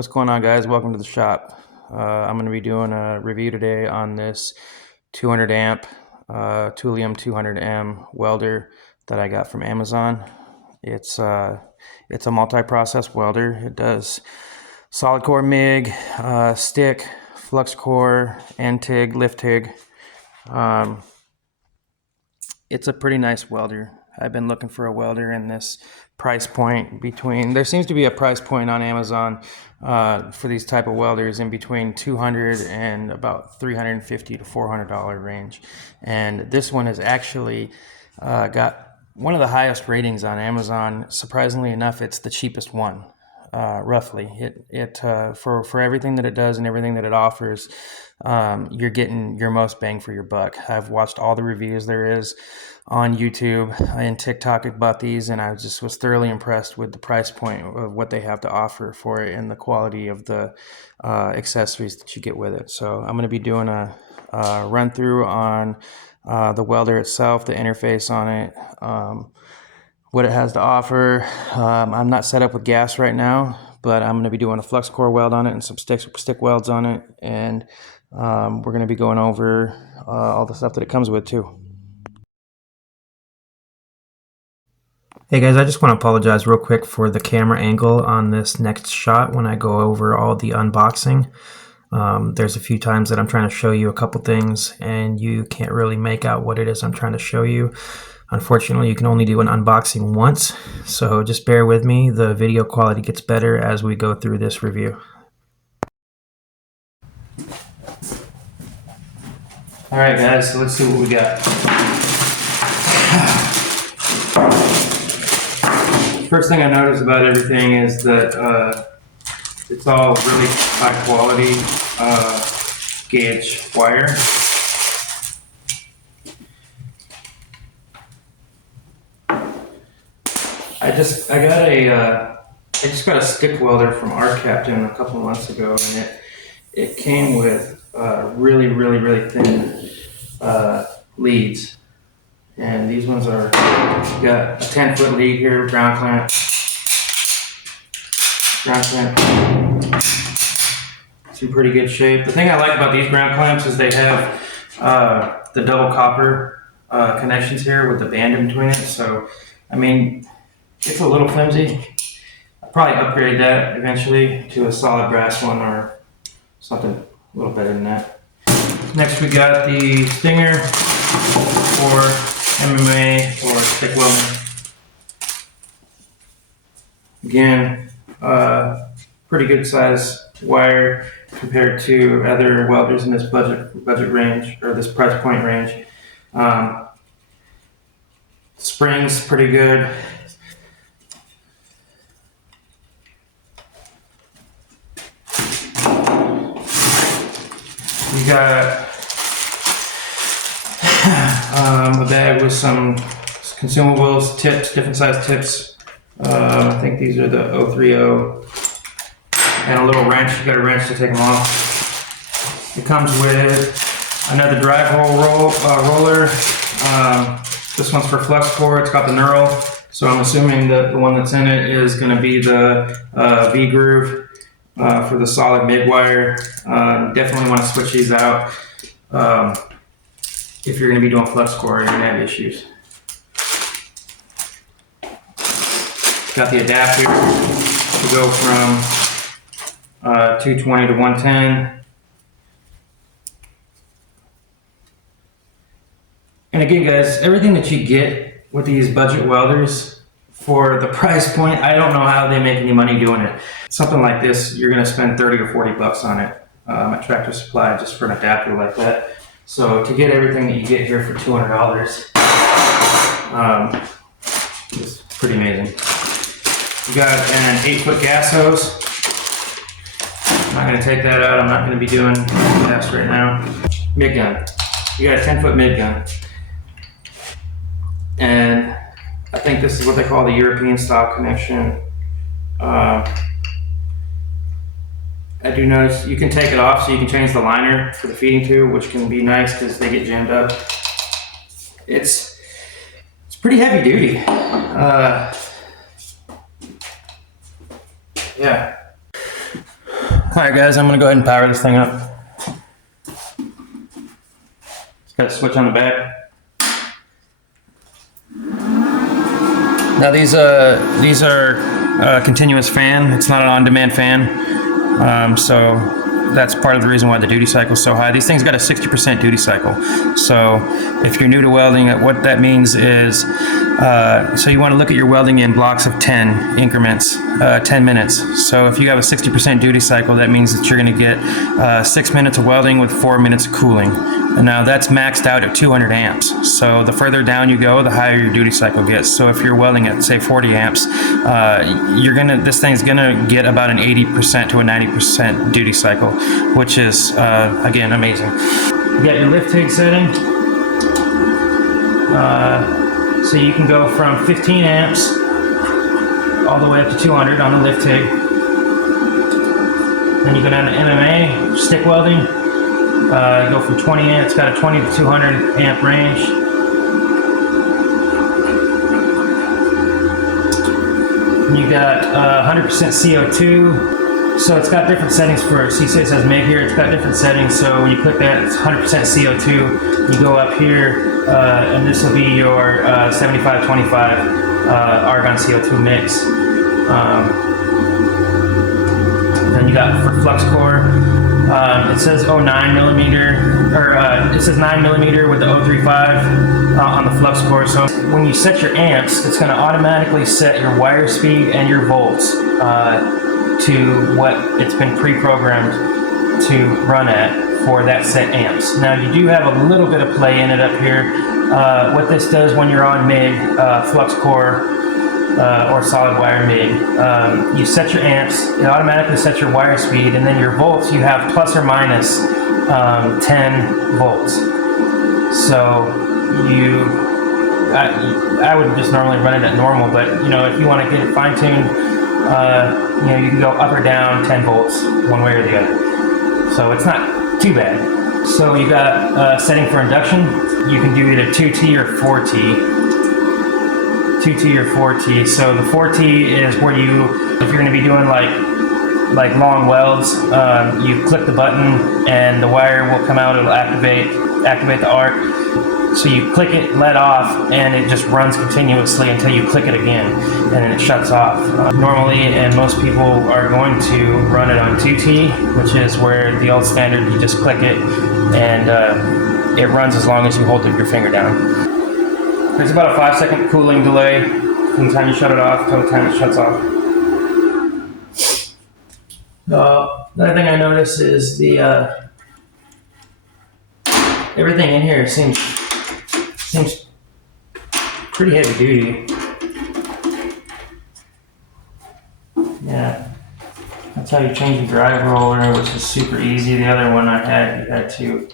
What's going on, guys? Welcome to the shop. I'm going to be doing a review today on this 200 amp Tooliom 200M welder that I got from Amazon. It's a multi-process welder. It does solid core MIG, stick, flux core, and TIG, lift TIG. It's a pretty nice welder. I've been looking for a welder in this price point between, there seems to be a price point on Amazon for these type of welders in between $200 and about $350 to $400 range. And this one has actually got one of the highest ratings on Amazon. Surprisingly enough, it's the cheapest one. Roughly, for everything that it does and everything that it offers, you're getting your most bang for your buck. I've watched all the reviews there is on YouTube and TikTok about these, and I just was thoroughly impressed with the price point of what they have to offer for it and the quality of the accessories that you get with it. So I'm going to be doing a run through on the welder itself, the interface on it, what it has to offer. I'm not set up with gas right now, but I'm going to be doing a flux core weld on it and some stick welds on it, and we're going to be going over all the stuff that it comes with too. Hey guys, I just want to apologize real quick for the camera angle on this next shot when I go over all the unboxing. There's a few times that I'm trying to show you a couple things and you can't really make out what it is I'm trying to show you. Unfortunately, you can only do an unboxing once, so just bear with me. The video quality gets better as we go through this review. Alright guys, so let's see what we got. First thing I noticed about everything is that it's all really high quality gauge wire. I just got a stick welder from our captain a couple months ago, and it came with really thin leads, and these ones are got a 10-foot lead here, ground clamp. It's in pretty good shape. The thing I like about these ground clamps is they have the double copper connections here with the band in between it. So, I mean, it's a little flimsy. I'll probably upgrade that eventually to a solid brass one or something a little better than that. Next we got the Stinger for MMA or stick welding. Again, pretty good size wire compared to other welders in this budget range, or this price point range. Spring's pretty good. You got a bag with some consumables, tips, different size tips. I think these are the 030, and a little wrench. You got a wrench to take them off. It comes with another drive hole roller. This one's for flux core. It's got the knurl, so I'm assuming that the one that's in it is going to be the V groove for the solid MIG wire. Definitely want to switch these out. If you're going to be doing flux core, you're going to have issues. Got the adapter to go from 220 to 110. And again, guys, everything that you get with these budget welders for the price point, I don't know how they make any money doing it. Something like this, you're going to spend 30 or 40 bucks on it at Tractor Supply just for an adapter like that. So to get everything that you get here for $200 is pretty amazing. We got an 8-foot gas hose. I'm not going to take that out. I'm not going to be doing gas right now. MIG gun. You got a 10-foot MIG gun. And I think this is what they call the European style connection. I do notice you can take it off so you can change the liner for the feeding tube, which can be nice because they get jammed up. It's pretty heavy duty. Yeah. Alright guys, I'm going to go ahead and power this thing up. It's got a switch on the back. Now these are continuous fan. It's not an on-demand fan, so that's part of the reason why the duty cycle is so high. These things got a 60% duty cycle. So if you're new to welding, what that means is, so you want to look at your welding in blocks of 10 increments, 10 minutes. So if you have a 60% duty cycle, that means that you're going to get 6 minutes of welding with 4 minutes of cooling. And now that's maxed out at 200 amps. So the further down you go, the higher your duty cycle gets. So if you're welding at say 40 amps, this thing's gonna get about an 80% to a 90% duty cycle, which is again amazing. You got your lift TIG setting, so you can go from 15 amps all the way up to 200 on the lift TIG. Then you go down to MMA stick welding. You go from 20 amps, got a 20 to 200 amp range. And you got 100% CO2. So it's got different settings for it. See, it says MIG here. It's got different settings. So when you click that, it's 100% CO2. You go up here, and this will be your 75-25 argon CO2 mix. Then you got for flux core. It says 09 millimeter, or it says 9 millimeter with the 035 on the flux core. So when you set your amps, it's going to automatically set your wire speed and your volts to what it's been pre-programmed to run at for that set amps. Now you do have a little bit of play in it up here. What this does when you're on MIG, flux core, or solid wire MIG, you set your amps, it automatically sets your wire speed, and then your volts, you have plus or minus 10 volts. So I would just normally run it at normal, but if you want to get it fine-tuned, you can go up or down 10 volts one way or the other. So it's not too bad. So you got a setting for induction. You can do either 2T or 4T. 2T or 4T. So the 4T is where if you're going to be doing like long welds, you click the button and the wire will come out. It'll activate the arc. So you click it, let off, and it just runs continuously until you click it again, and then it shuts off. Normally, and most people are going to run it on 2T, which is where the old standard, you just click it, and it runs as long as you hold your finger down. There's about a 5-second cooling delay from the time you shut it off till the time it shuts off. The other thing I noticed is the everything in here seems pretty heavy duty. Yeah, that's how you change your drive roller, which is super easy. The other one I had, you had to.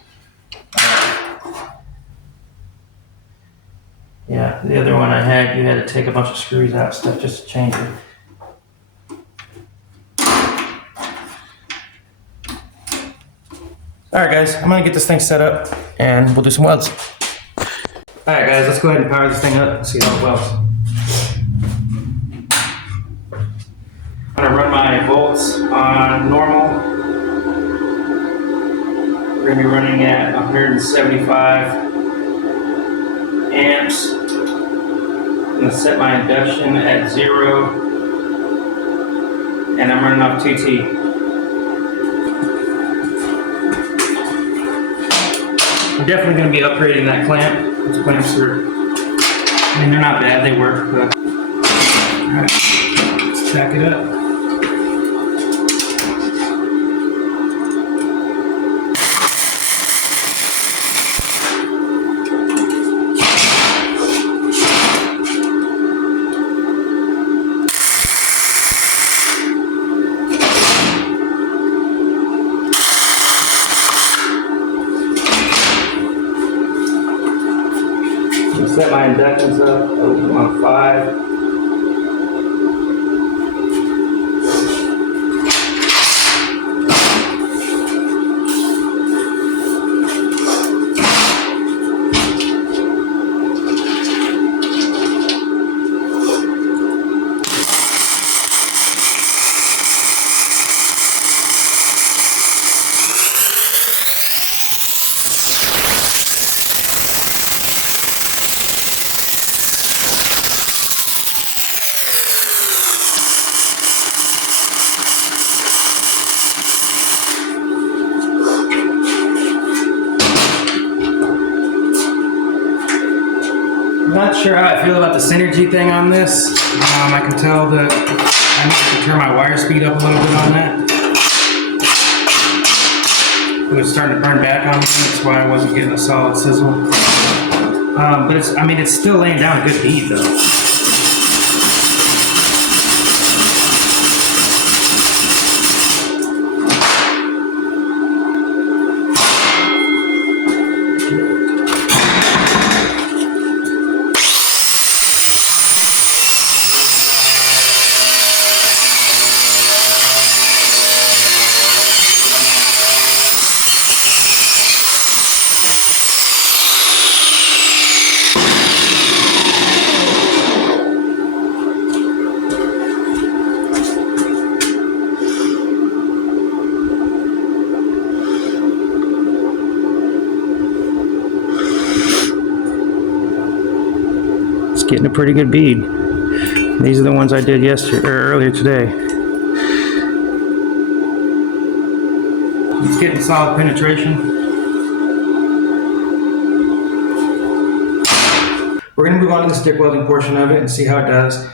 Yeah, the other one I had, you had to take a bunch of screws out and stuff just to change it. Alright guys, I'm going to get this thing set up and we'll do some welds. Alright guys, let's go ahead and power this thing up and see how it welds. I'm going to run my volts on normal. We're going to be running at 175 amps. I'm going to set my induction at 0, and I'm running off 2T. I'm definitely going to be upgrading that clamp. Those clamps are, they're not bad, they work, but alright, let's tack it up. Set my inductions up on 5. sure how I feel about the synergy thing on this. I can tell that I need to turn my wire speed up a little bit on that. It was starting to burn back on me, that's why I wasn't getting a solid sizzle. But it's still laying down a good bead though. Getting a pretty good bead. These are the ones I did yesterday or earlier today. It's getting solid penetration. We're going to move on to the stick welding portion of it and see how it does.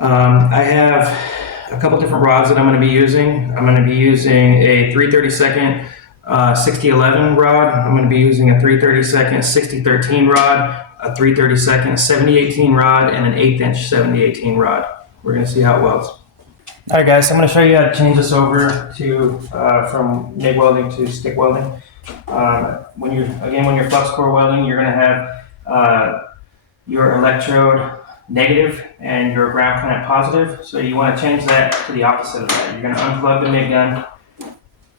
I have a couple different rods that I'm going to be using. I'm going to be using a 3/32 6011 rod. I'm going to be using a 3/32 6013 rod, a 3/32 7018 rod, and an 1/8 inch 7018 rod. We're going to see how it welds. All right, guys, so I'm going to show you how to change this over to from MIG welding to stick welding. When you're flux core welding, you're going to have your electrode negative and your ground clamp positive. So you want to change that to the opposite of that. You're going to unplug the MIG gun,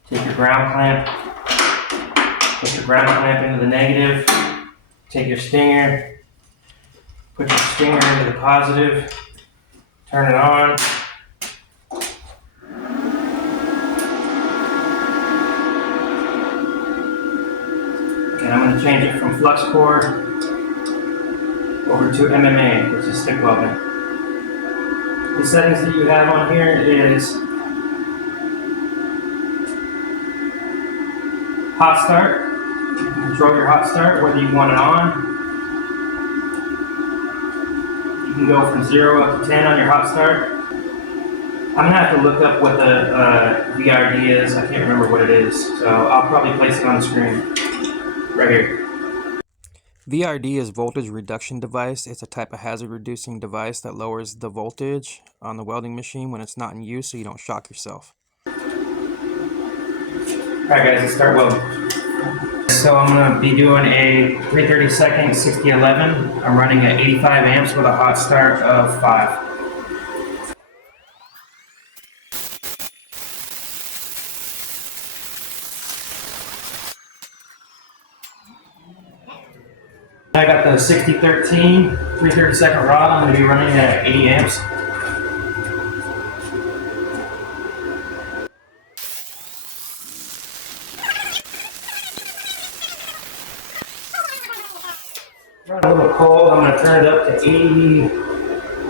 take your ground clamp, put your ground clamp into the negative, take your stinger, put your stinger into the positive, turn it on. And I'm going to change it from flux core over to MMA, which is stick welding. The settings that you have on here is hot start. Control your hot start, whether you want it on. You can go from 0 up to 10 on your hot start. I'm going to have to look up what the VRD is. I can't remember what it is, so I'll probably place it on the screen right here. VRD is voltage reduction device. It's a type of hazard reducing device that lowers the voltage on the welding machine when it's not in use so you don't shock yourself. Alright guys, let's start welding. So I'm going to be doing a 3/32 6011. I'm running at 85 amps with a hot start of 5. I got the 6013 3/32 rod. I'm going to be running at 80 amps. Run a little cold. I'm going to turn it up to 80. I'm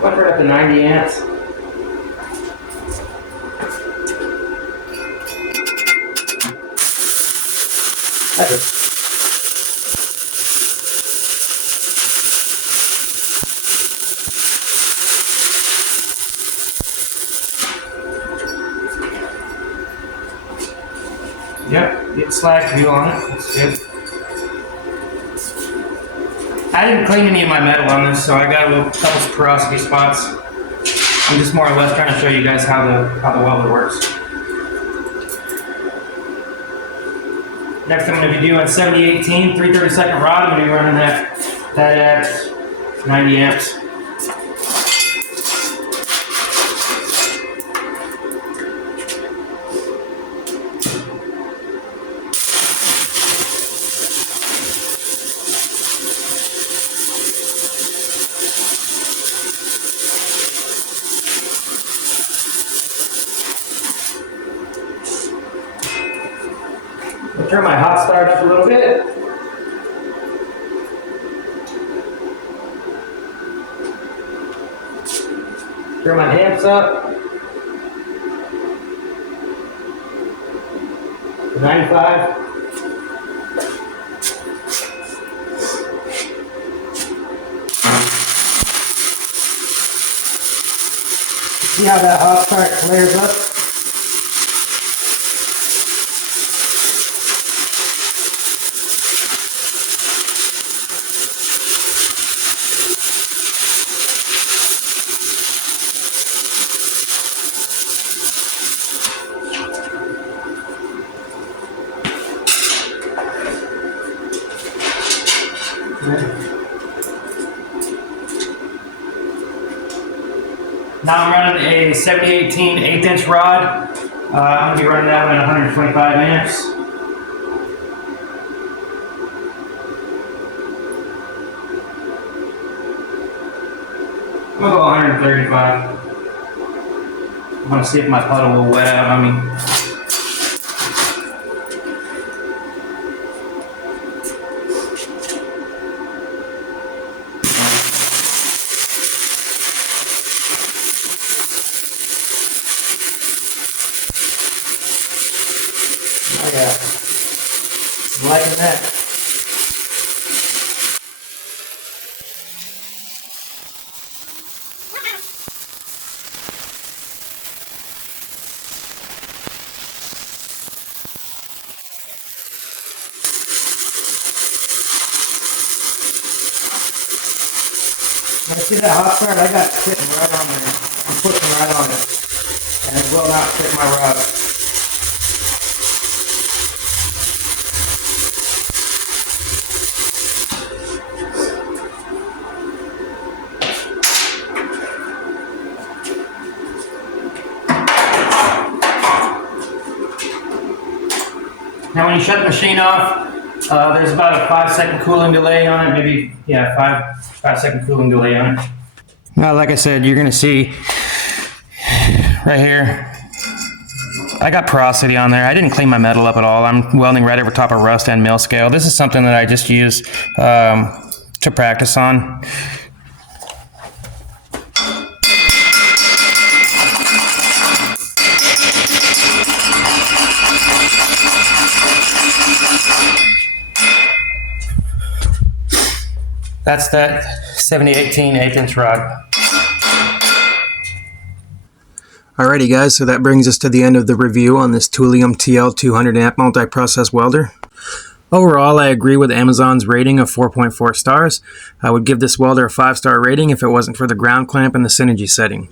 going to turn it up to 90 amps. That's it. Yep, get slag fuel on it. That's good. I didn't clean any of my metal on this, so I got a couple porosity spots. I'm just more or less trying to show you guys how the welder works. Next, I'm going to be doing 7018 3/32 rod. I'm going to be running that at 90 amps. I'll turn my hot start up a little bit. Turn my amps up to 95. see how that hot part flares up? Now I'm running a 7018 1/8" rod. I'm going to be running that one at 125 amps. I'm going to go 135. I want to see if my puddle will wet out on me. Oh yeah, I'm liking that. I see that hot part? I got it sitting right on there. I'm pushing right on it, and it will not fit my rod. Now when you shut the machine off, there's about a 5-second cooling delay on it, maybe, yeah, 5-second cooling delay on it. Now, like I said, you're gonna see right here, I got porosity on there. I didn't clean my metal up at all. I'm welding right over top of rust and mill scale. This is something that I just use to practice on. That's that 7018 1/8" rod. Alrighty guys, so that brings us to the end of the review on this Tooliom TL-200 amp multi-process welder. Overall, I agree with Amazon's rating of 4.4 stars. I would give this welder a 5-star rating if it wasn't for the ground clamp and the synergy setting.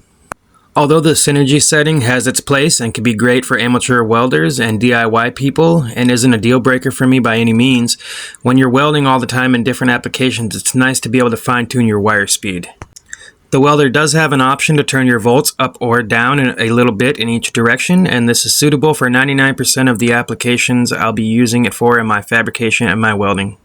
Although the synergy setting has its place and can be great for amateur welders and DIY people and isn't a deal breaker for me by any means, when you're welding all the time in different applications, it's nice to be able to fine-tune your wire speed. The welder does have an option to turn your volts up or down a little bit in each direction, and this is suitable for 99% of the applications I'll be using it for in my fabrication and my welding.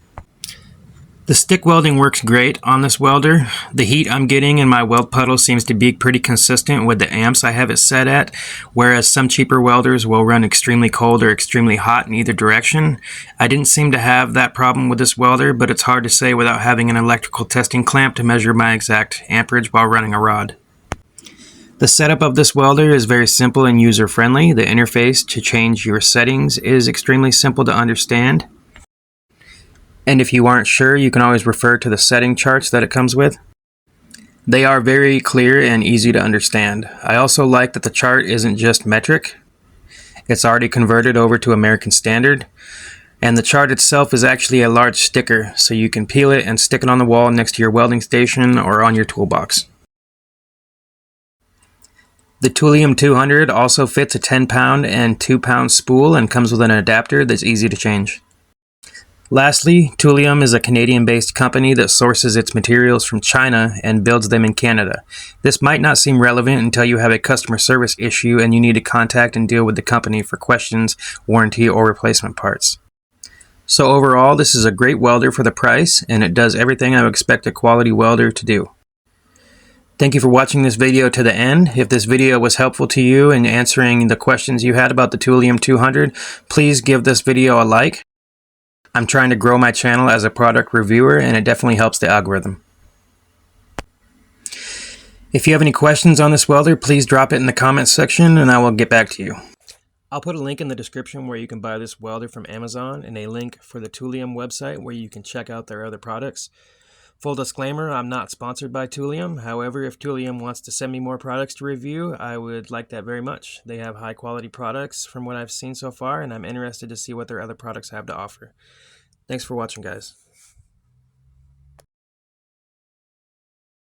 The stick welding works great on this welder. The heat I'm getting in my weld puddle seems to be pretty consistent with the amps I have it set at, whereas some cheaper welders will run extremely cold or extremely hot in either direction. I didn't seem to have that problem with this welder, but it's hard to say without having an electrical testing clamp to measure my exact amperage while running a rod. The setup of this welder is very simple and user-friendly. The interface to change your settings is extremely simple to understand. And if you aren't sure, you can always refer to the setting charts that it comes with. They are very clear and easy to understand. I also like that the chart isn't just metric. It's already converted over to American Standard. And the chart itself is actually a large sticker, so you can peel it and stick it on the wall next to your welding station or on your toolbox. The Tooliom 200 also fits a 10-pound and 2-pound spool and comes with an adapter that's easy to change. Lastly, Tooliom is a Canadian-based company that sources its materials from China and builds them in Canada. This might not seem relevant until you have a customer service issue and you need to contact and deal with the company for questions, warranty, or replacement parts. So overall, this is a great welder for the price, and it does everything I would expect a quality welder to do. Thank you for watching this video to the end. If this video was helpful to you in answering the questions you had about the Tooliom 200, please give this video a like. I'm trying to grow my channel as a product reviewer, and it definitely helps the algorithm. If you have any questions on this welder, please drop it in the comments section and I will get back to you. I'll put a link in the description where you can buy this welder from Amazon and a link for the Tooliom website where you can check out their other products. Full disclaimer, I'm not sponsored by Tooliom. However, if Tooliom wants to send me more products to review, I would like that very much. They have high quality products from what I've seen so far, and I'm interested to see what their other products have to offer. Thanks for watching, guys.